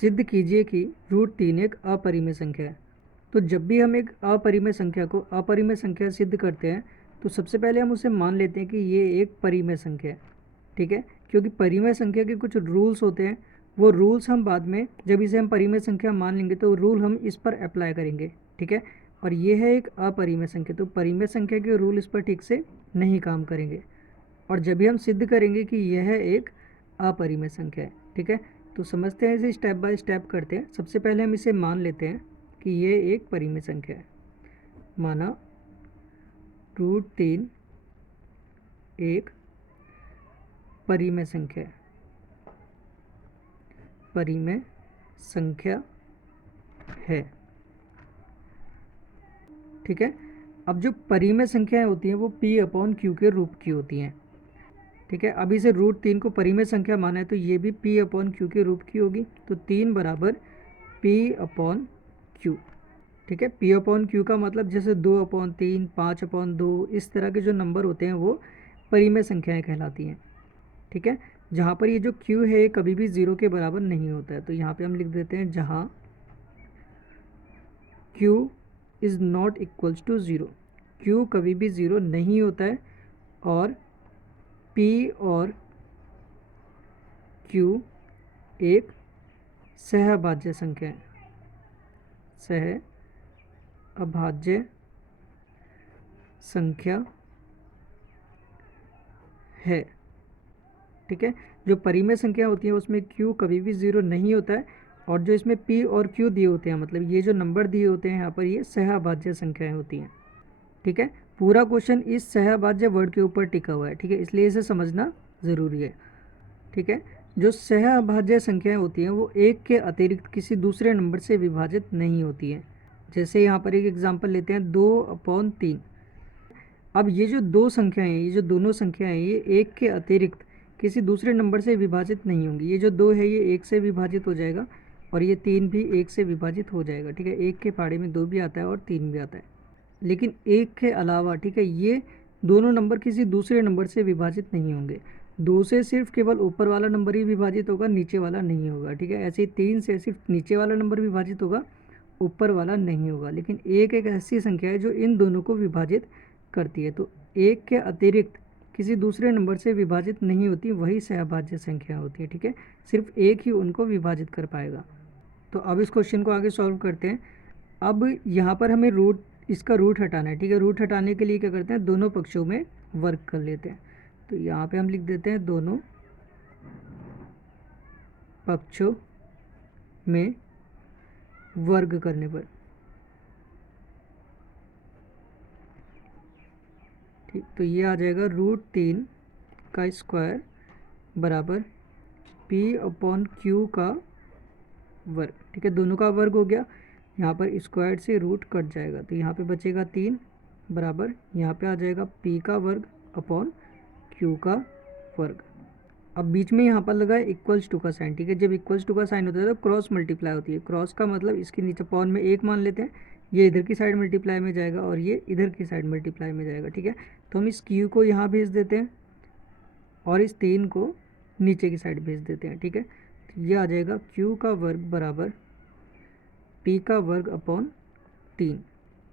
सिद्ध कीजिए कि √3 एक अपरिमेय संख्या है। तो जब भी हम एक अपरिमेय संख्या को अपरिमेय संख्या सिद्ध करते हैं तो सबसे पहले हम उसे मान लेते हैं कि ये एक परिमेय संख्या है, ठीक है। क्योंकि परिमेय संख्या के कुछ रूल्स होते हैं, वो रूल्स हम बाद में जब इसे हम परिमेय संख्या मान लेंगे तो रूल हम इस पर अप्लाई करेंगे, ठीक है। और ये है एक अपरिमेय संख्या, तो परिमेय संख्या के रूल इस पर ठीक से नहीं काम करेंगे। और जब भी हम सिद्ध करेंगे कि यह एक अपरिमेय संख्या है, ठीक है। तो समझते हैं, इसे स्टेप बाय स्टेप करते हैं। सबसे पहले हम इसे मान लेते हैं कि ये एक परिमेय संख्या है। माना √3 एक परिमेय संख्या है, परिमेय संख्या है, ठीक है। अब जो परिमेय संख्याएं होती हैं वो P/Q के रूप की होती हैं, ठीक है। अब इसे √3 को परिमेय संख्या माना है तो ये भी P/Q के रूप की होगी। तो 3 बराबर P/Q, ठीक है। P/Q का मतलब जैसे 2/3, 5/2 इस तरह के जो नंबर होते हैं वो परिमेय संख्याएं कहलाती हैं, ठीक है। जहाँ पर ये जो Q है कभी भी 0 के बराबर नहीं होता है, तो यहाँ पे हम लिख देते हैं जहाँ Q is not equals to 0, Q कभी भी 0 नहीं होता है और P और Q एक सहअभाज्य संख्या है, सहअभाज्य संख्या है, ठीक है। जो परिमेय संख्या होती है उसमें Q कभी भी 0 नहीं होता है और जो इसमें P और Q दिए होते हैं, मतलब ये जो नंबर दिए होते हैं यहाँ पर, ये सहअभाज्य संख्याएं होती हैं, ठीक है। पूरा क्वेश्चन इस सहअभाज्य वर्ड के ऊपर टिका हुआ है, ठीक है, इसलिए इसे समझना ज़रूरी है, ठीक है। जो सहअभाज्य संख्याएं होती हैं वो एक के अतिरिक्त किसी दूसरे नंबर से विभाजित नहीं होती हैं। जैसे यहाँ पर एक एग्जांपल लेते हैं, 2/3। अब ये जो दो संख्याएं हैं, ये जो दोनों संख्याएं हैं, ये एक के अतिरिक्त किसी दूसरे नंबर से विभाजित नहीं होंगी। ये जो 2 है ये 1 से विभाजित हो जाएगा और ये 3 भी 1 से विभाजित हो जाएगा, ठीक है। 1 के पहाड़े में 2 भी आता है और 3 भी आता है, लेकिन 1 के अलावा, ठीक है, ये दोनों नंबर किसी दूसरे नंबर से विभाजित नहीं होंगे। 2 से सिर्फ केवल ऊपर वाला नंबर ही विभाजित होगा, नीचे वाला नहीं होगा, ठीक है। ऐसे ही 3 से सिर्फ नीचे वाला नंबर विभाजित होगा, ऊपर वाला नहीं होगा। लेकिन एक ऐसी संख्या है जो इन दोनों को विभाजित करती है। तो 1 के अतिरिक्त किसी दूसरे नंबर से विभाजित नहीं होती, वही सहअभाज्य संख्या होती है, ठीक है। सिर्फ एक ही उनको विभाजित कर पाएगा। तो अब इस क्वेश्चन को आगे सॉल्व करते हैं। अब यहाँ पर हमें इसका रूट हटाना है, ठीक है। रूट हटाने के लिए क्या करते हैं, दोनों पक्षों में वर्ग कर लेते हैं। तो यहाँ पे हम लिख देते हैं दोनों पक्षों में वर्ग करने पर, ठीक। तो ये आ जाएगा √3 का स्क्वायर बराबर P/Q का वर्ग, ठीक है। दोनों का वर्ग हो गया, यहाँ पर स्क्वायर से रूट कट जाएगा तो यहाँ पे बचेगा 3 बराबर, यहाँ पे आ जाएगा P का वर्ग अपॉन Q का वर्ग। अब बीच में यहाँ पर लगा है इक्वल्स टू का साइन, ठीक है। जब इक्वल्स टू का साइन होता है तो क्रॉस मल्टीप्लाई होती है। क्रॉस का मतलब इसके नीचे अपॉन में 1 मान लेते हैं, ये इधर की साइड मल्टीप्लाई में जाएगा और ये इधर की साइड मल्टीप्लाई में जाएगा, ठीक है। तो हम इस Q को यहाँ भेज देते हैं और इस 3 को नीचे की साइड भेज देते हैं, ठीक है। तो ये आ जाएगा Q का वर्ग बराबर P का वर्ग अपॉन 3।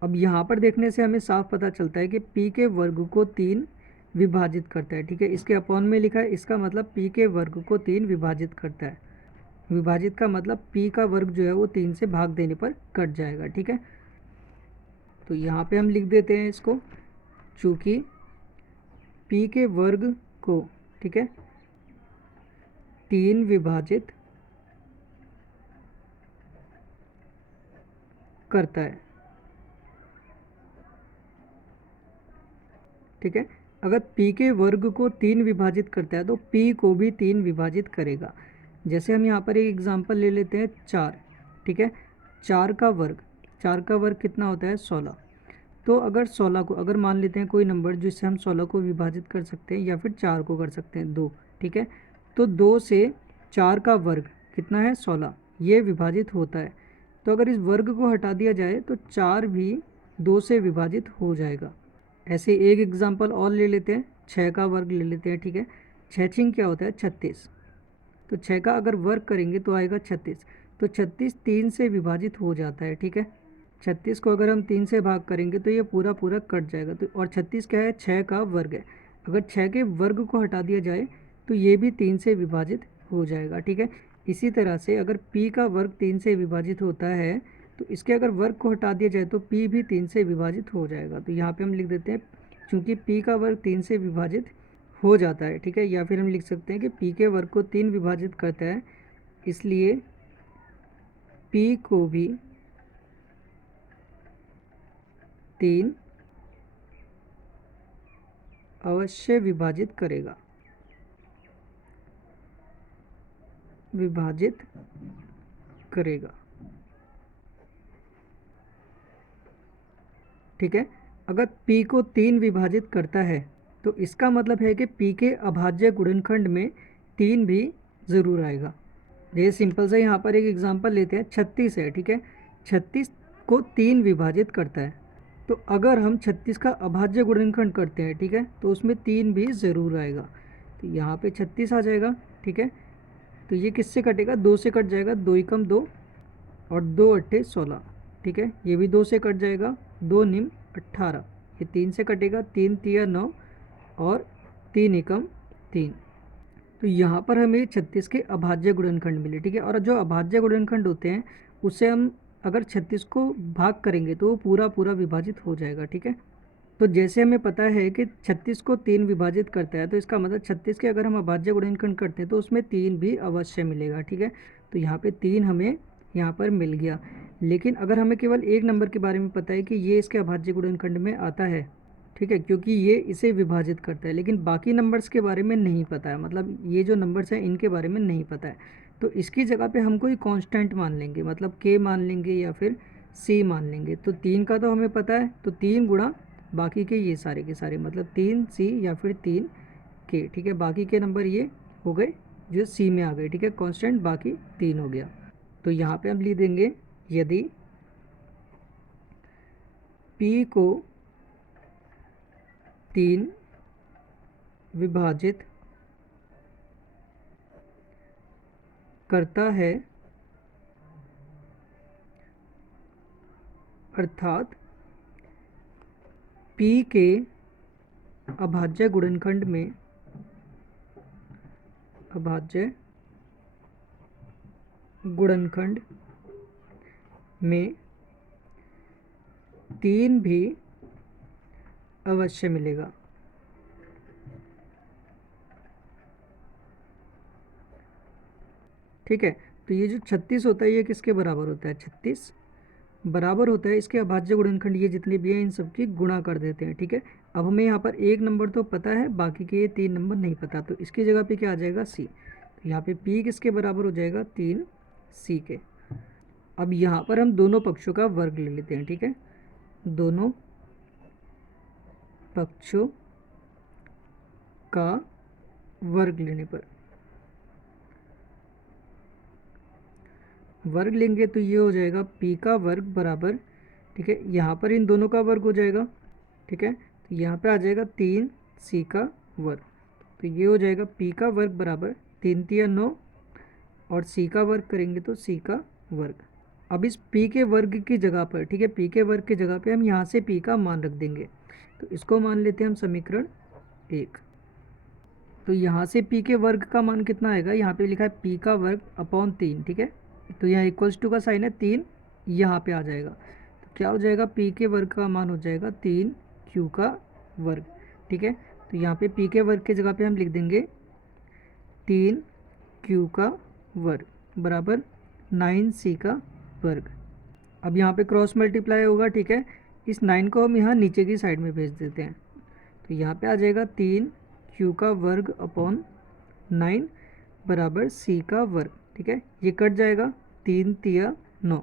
अब यहाँ पर देखने से हमें साफ पता चलता है कि P के वर्ग को 3 विभाजित करता है, ठीक है। इसके अपॉन में लिखा है, इसका मतलब P के वर्ग को 3 विभाजित करता है। विभाजित का मतलब P का वर्ग जो है वो 3 से भाग देने पर कट जाएगा, ठीक है। तो यहाँ पे हम लिख देते हैं इसको, चूँकि P के वर्ग को, ठीक है, 3 विभाजित करता है, ठीक है। अगर P के वर्ग को 3 विभाजित करता है तो P को भी 3 विभाजित करेगा। जैसे हम यहाँ पर एक एग्जांपल ले लेते हैं 4, ठीक है। 4 का वर्ग कितना होता है, 16। तो अगर 16 को, अगर मान लेते हैं कोई नंबर जिससे हम 16 को विभाजित कर सकते हैं या फिर 4 को कर सकते हैं, 2, ठीक है। तो 2 से 4 का वर्ग कितना है, 16, ये विभाजित होता है। तो अगर इस वर्ग को हटा दिया जाए तो 4 भी 2 से विभाजित हो जाएगा। ऐसे एक एग्जांपल और ले लेते हैं, 6 का वर्ग ले लेते हैं, ठीक है। 6 6 क्या होता है, 36। तो 6 का अगर वर्ग करेंगे तो आएगा 36। तो 36 3 से विभाजित हो जाता है, ठीक है। 36 को अगर हम 3 से भाग करेंगे तो ये पूरा पूरा कट जाएगा। तो और 36 क्या है, 6 का वर्ग है। अगर 6 के वर्ग को हटा दिया जाए तो ये भी 3 से विभाजित हो जाएगा, ठीक है। इसी तरह से अगर p का वर्ग 3 से विभाजित होता है तो इसके अगर वर्ग को हटा दिया जाए तो p भी 3 से विभाजित हो जाएगा। तो यहाँ पे हम लिख देते हैं, चूँकि p का वर्ग 3 से विभाजित हो जाता है, ठीक है। या फिर हम लिख सकते हैं कि p के वर्ग को 3 विभाजित करता है, इसलिए p को भी 3 अवश्य विभाजित करेगा, विभाजित करेगा, ठीक है। अगर p को 3 विभाजित करता है तो इसका मतलब है कि p के अभाज्य गुणनखंड में 3 भी ज़रूर आएगा। ये सिंपल से यहाँ पर एक एग्जांपल लेते हैं, 36 है, ठीक है। 36 को 3 विभाजित करता है, तो अगर हम 36 का अभाज्य गुणनखंड करते हैं, ठीक है, तो उसमें 3 भी ज़रूर आएगा। तो यहाँ पे 36 आ जाएगा, ठीक है। तो ये किससे कटेगा, 2 से कट जाएगा, 2 एकम 2 और 2 अट्ठे 16, ठीक है। ये भी 2 से कट जाएगा, 2 निम 18, ये 3 से कटेगा, 3 तिया 9 और 3 एकम 3। तो यहाँ पर हमें 36 के अभाज्य गुणनखंड मिले, ठीक है। और जो अभाज्य गुणनखंड होते हैं उससे हम अगर 36 को भाग करेंगे तो वो पूरा पूरा विभाजित हो जाएगा, ठीक है। तो जैसे हमें पता है कि 36 को 3 विभाजित करता है, तो इसका मतलब 36 के अगर हम अभाज्य गुणनखंड करते हैं तो उसमें 3 भी अवश्य मिलेगा, ठीक है। तो यहाँ पे 3 हमें यहाँ पर मिल गया। लेकिन अगर हमें केवल एक नंबर के बारे में पता है कि ये इसके अभाज्य गुणनखंड में आता है, ठीक है, क्योंकि ये इसे विभाजित करता है, लेकिन बाकी नंबर्स के बारे में नहीं पता है, मतलब ये जो नंबर्स हैं इनके बारे में नहीं पता है, तो इसकी जगह पे हम कोई कांस्टेंट मान लेंगे, मतलब k मान लेंगे या फिर c मान लेंगे। तो 3 का तो हमें पता है, तो 3 गुणा बाकी के ये सारे के सारे, मतलब 3c या फिर 3k, ठीक है। बाकी के नंबर ये हो गए जो c में आ गए, ठीक है, कांस्टेंट बाकी 3 हो गया। तो यहाँ पे हम लिख देंगे, यदि p को 3 विभाजित करता है, अर्थात p के अभाज्य गुणनखंड में, अभाज्य गुणनखंड में 3 भी अवश्य मिलेगा, ठीक है। तो ये जो 36 होता है ये किसके बराबर होता है, 36 बराबर होता है इसके अभाज्य गुणनखंड, ये जितने भी हैं इन सब की गुणा कर देते हैं, ठीक है। अब हमें यहाँ पर एक नंबर तो पता है, बाकी के ये 3 नंबर नहीं पता, तो इसकी जगह पे क्या आ जाएगा, c। तो यहाँ पे p किसके बराबर हो जाएगा, 3c के। अब यहाँ पर हम दोनों पक्षों का वर्ग ले लेते हैं, ठीक है। दोनों पक्षों का वर्ग लेने पर वर्ग लेंगे तो ये हो जाएगा p का वर्ग बराबर, ठीक है, यहाँ पर इन दोनों का वर्ग हो जाएगा, ठीक है। तो यहाँ पे आ जाएगा 3c का वर्ग, तो ये हो जाएगा p का वर्ग बराबर 3 तिया 9 और c का वर्ग करेंगे तो c का वर्ग। अब इस p के वर्ग की जगह पर, ठीक है, p के वर्ग की जगह पे हम यहाँ से p का मान रख देंगे, तो इसको मान लेते हैं हम समीकरण 1। तो यहाँ से p के वर्ग का मान कितना आएगा, यहाँ पे लिखा है p का वर्ग अपॉन 3, ठीक है। तो यहाँ इक्वल्स टू का साइन है, 3 यहाँ पे आ जाएगा, तो क्या हो जाएगा, p के वर्ग का मान हो जाएगा 3q का वर्ग, ठीक है। तो यहाँ पे p के वर्ग की जगह पे हम लिख देंगे 3q का वर्ग बराबर 9c का वर्ग। अब यहाँ पे क्रॉस मल्टीप्लाई होगा, ठीक है, इस 9 को हम यहाँ नीचे की साइड में भेज देते हैं, तो यहाँ पे आ जाएगा 3q का वर्ग अपॉन 9 बराबर c का वर्ग, ठीक है। ये कट जाएगा, 3 तिया 9,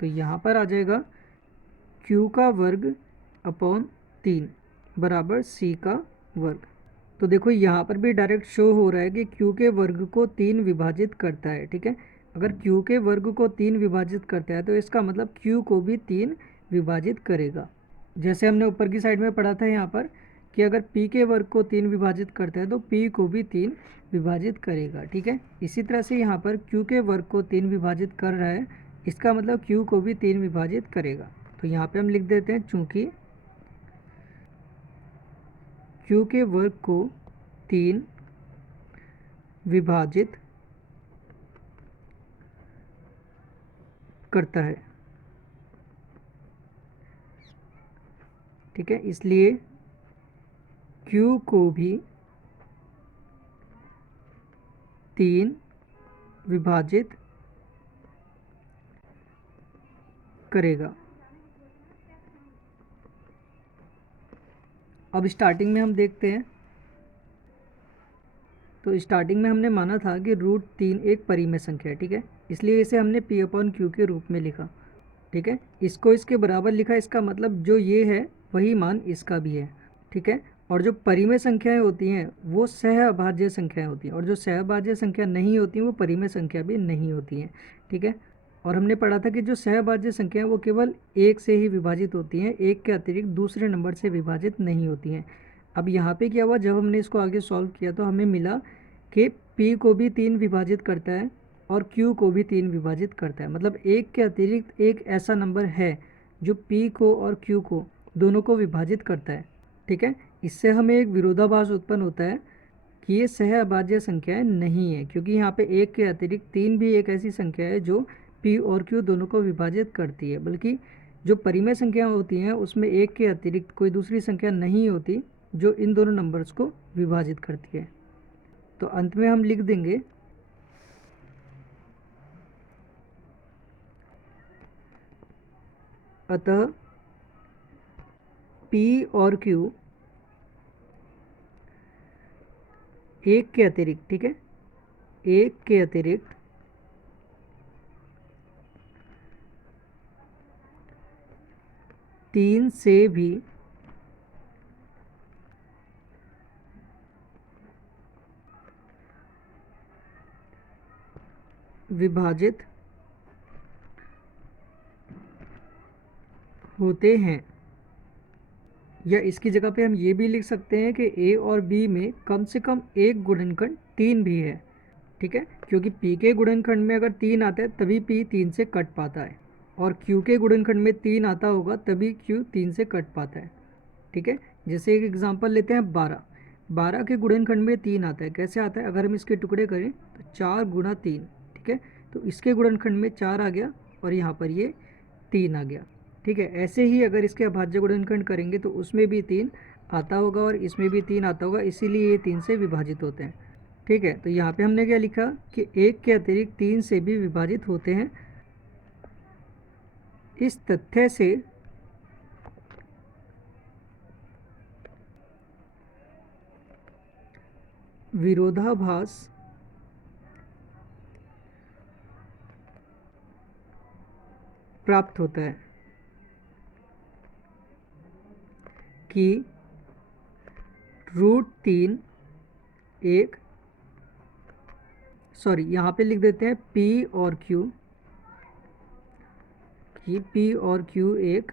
तो यहाँ पर आ जाएगा q का वर्ग अपॉन 3 बराबर c का वर्ग। तो देखो यहाँ पर भी डायरेक्ट शो हो रहा है कि q के वर्ग को 3 विभाजित करता है, ठीक है। अगर q के वर्ग को 3 विभाजित करता है तो इसका मतलब q को भी 3 विभाजित करेगा। जैसे हमने ऊपर की साइड में पढ़ा था यहाँ पर कि अगर p के वर्ग को 3 विभाजित करता है तो p को भी 3 विभाजित करेगा। ठीक है, इसी तरह से यहाँ पर q के वर्ग को 3 विभाजित कर रहा है, इसका मतलब q को भी 3 विभाजित करेगा। तो यहाँ पे हम लिख देते हैं चूँकि q के वर्ग को 3 विभाजित करता है। ठीक है, इसलिए q को भी 3 विभाजित करेगा। अब स्टार्टिंग में हम देखते हैं, तो स्टार्टिंग में हमने माना था कि √3 एक परिमेय संख्या है। ठीक है, इसलिए इसे हमने p/q के रूप में लिखा। ठीक है, इसको इसके बराबर लिखा, इसका मतलब जो ये है वही मान इसका भी है। ठीक है, और जो परिमेय संख्याएं होती हैं वो सहअभाज्य संख्याएं होती हैं, और जो सहअभाज्य संख्या नहीं होती हैं वो परिमेय संख्या भी नहीं होती हैं। ठीक है, और हमने पढ़ा था कि जो सहअभाज्य संख्या है वो केवल एक से ही विभाजित होती हैं, एक के अतिरिक्त दूसरे नंबर से विभाजित नहीं होती हैं। अब यहाँ पे क्या हुआ, जब हमने इसको आगे सॉल्व किया तो हमें मिला कि p को भी 3 विभाजित करता है और q को भी 3 विभाजित करता है। मतलब एक के अतिरिक्त एक ऐसा नंबर है जो p को और q को दोनों को विभाजित करता है। ठीक है, इससे हमें एक विरोधाभास उत्पन्न होता है कि ये सहअभाज्य संख्याएं नहीं है, क्योंकि यहाँ पे एक के अतिरिक्त 3 भी एक ऐसी संख्या है जो p और q दोनों को विभाजित करती है। बल्कि जो परिमेय संख्या होती हैं उसमें एक के अतिरिक्त कोई दूसरी संख्या नहीं होती जो इन दोनों नंबर्स को विभाजित करती है। तो अंत में हम लिख देंगे अतः p और q एक के अतिरिक्त, ठीक है, एक के अतिरिक्त तीन से भी विभाजित होते हैं। या इसकी जगह पे हम ये भी लिख सकते हैं कि a और b में कम से कम एक गुणनखंड 3 भी है। ठीक है, क्योंकि p के गुणनखंड में अगर 3 आता है तभी p 3 से कट पाता है, और q के गुणनखंड में 3 आता होगा तभी q 3 से कट पाता है। ठीक है, जैसे एक एग्जांपल लेते हैं 12 के गुणनखंड में 3 आता है। कैसे आता है, अगर हम इसके टुकड़े करें तो 4 गुणा 3। ठीक है, तो इसके गुणनखंड में 4 आ गया और यहाँ पर ये 3 आ गया। ठीक है, ऐसे ही अगर इसके अभाज्य गुणनखंड करेंगे तो उसमें भी 3 आता होगा और इसमें भी 3 आता होगा, इसीलिए ये 3 से विभाजित होते हैं। ठीक है, तो यहाँ पे हमने क्या लिखा कि एक के अतिरिक्त 3 से भी विभाजित होते हैं। इस तथ्य से विरोधाभास प्राप्त होता है कि √3 एक, सॉरी यहाँ पे लिख देते हैं p और q, कि p और q एक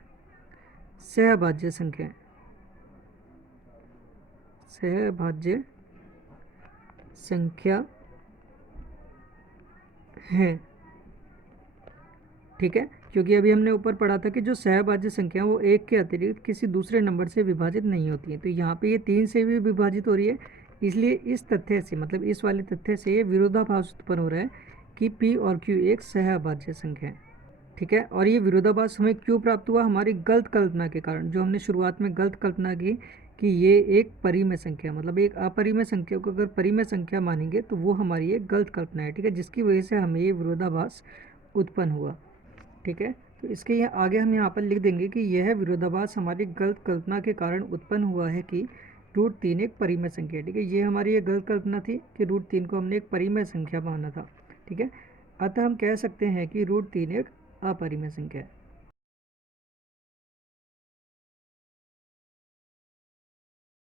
सहअभाज्य संख्या है, सहअभाज्य संख्या है। ठीक है, क्योंकि अभी हमने ऊपर पढ़ा था कि जो सहअभाज्य संख्या वो एक के अतिरिक्त किसी दूसरे नंबर से विभाजित नहीं होती है। तो यहाँ पे ये 3 से भी विभाजित हो रही है, इसलिए इस तथ्य से, मतलब इस वाले तथ्य से ये विरोधाभास उत्पन्न हो रहा है कि p और q एक सहअभाज्य संख्या है। ठीक है, और ये विरोधाभास हमें क्यों प्राप्त हुआ, हमारी गलत कल्पना के कारण, जो हमने शुरुआत में गलत कल्पना की कि ये एक परिमेय संख्या, मतलब एक अपरिमेय संख्या को अगर परिमेय संख्या मानेंगे तो वो हमारी एक गलत कल्पना है। ठीक है, जिसकी वजह से हमें ये विरोधाभास उत्पन्न हुआ। ठीक है, तो इसके यहाँ आगे हम यहाँ पर लिख देंगे कि यह विरोधाभास हमारी गलत कल्पना के कारण उत्पन्न हुआ है कि √3 एक परिमेय संख्या है। ठीक है, ये हमारी एक गलत कल्पना थी कि √3 को हमने एक परिमेय संख्या माना था। ठीक है, अतः हम कह सकते हैं कि √3 एक अपरिमेय संख्या है।